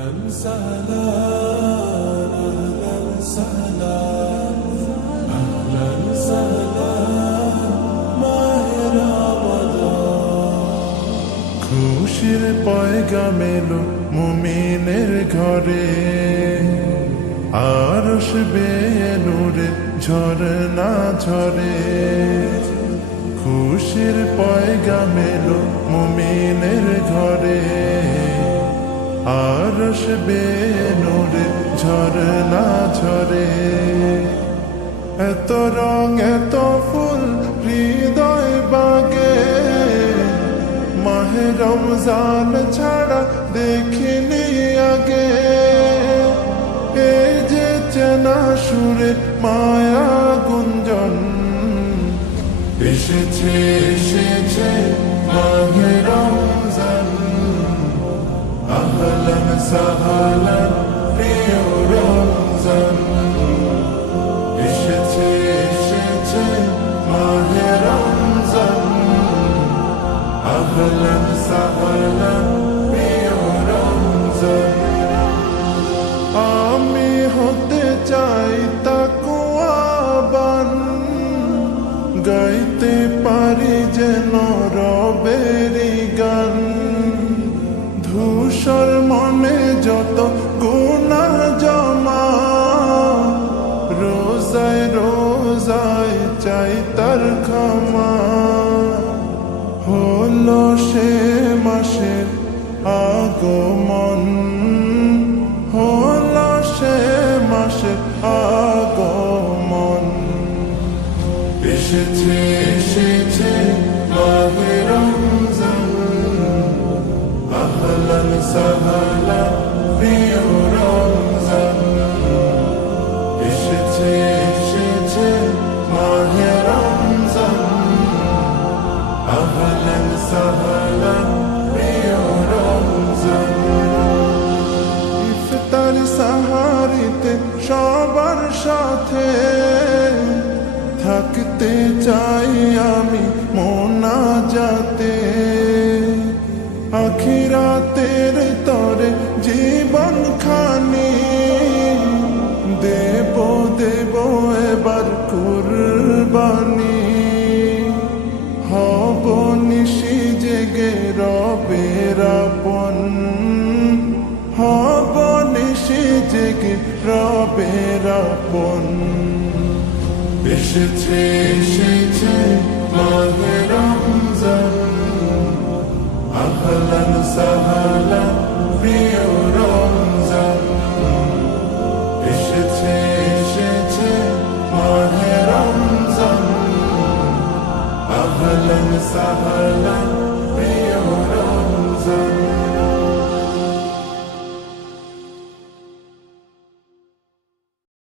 سهلا أهلا سهلا أهلا سهلا মাহে রমাদান খুশির পয়গাম এলো মুমিনের ঘরে আরশ বেয়ে নূরে ঝরনা ঝরে খুশির পয়গাম এলো মুমিনের ঘরে আরশ বেয়ে নূরে ঝরনা ঝরে এত রং এত ফুল হৃদয় বাগে মাহে রমজান ছাড়া দেখিনি আগে এই যে চেনা সুরে মায়া গুঞ্জন এসেছে এসেছে মাহে রমজান আহলান সাহলান প্রিয় রমজান এসেছে এসেছে মাহে রমজান আহলান সাহলান প্রিয় রমজান আমি হতে চাই তাকওয়াবান গাইতে পারি যেন রবেরি গান ধূসর মনে যত গুনাহ জমা রোজায় রোজায় চাই তার ক্ষমা হলো সে মাসের আগমন হলো সে মাসের আগমন এসেছে এসেছে মাহে রমজান আহলান সাহলান প্রিয় রমজান এসেছে এসেছে মাহে রমজান আহলান সাহলান প্রিয় রমজান ইফতার সাহারিতে সবার সাথে থাকতে চাই আমি মোনাজাতে আখিরাতের তরে জীবন খানি দেব দেব এবার কুরবানি হব নিশি জেগে রবের আপন হব নিশি জেগে রবের আপন এসেছে এসেছে মাহে রমজান আহলান সাহলান প্রিয় রমজান এসেছে এসেছে মাহে রমজান আহলান সাহলান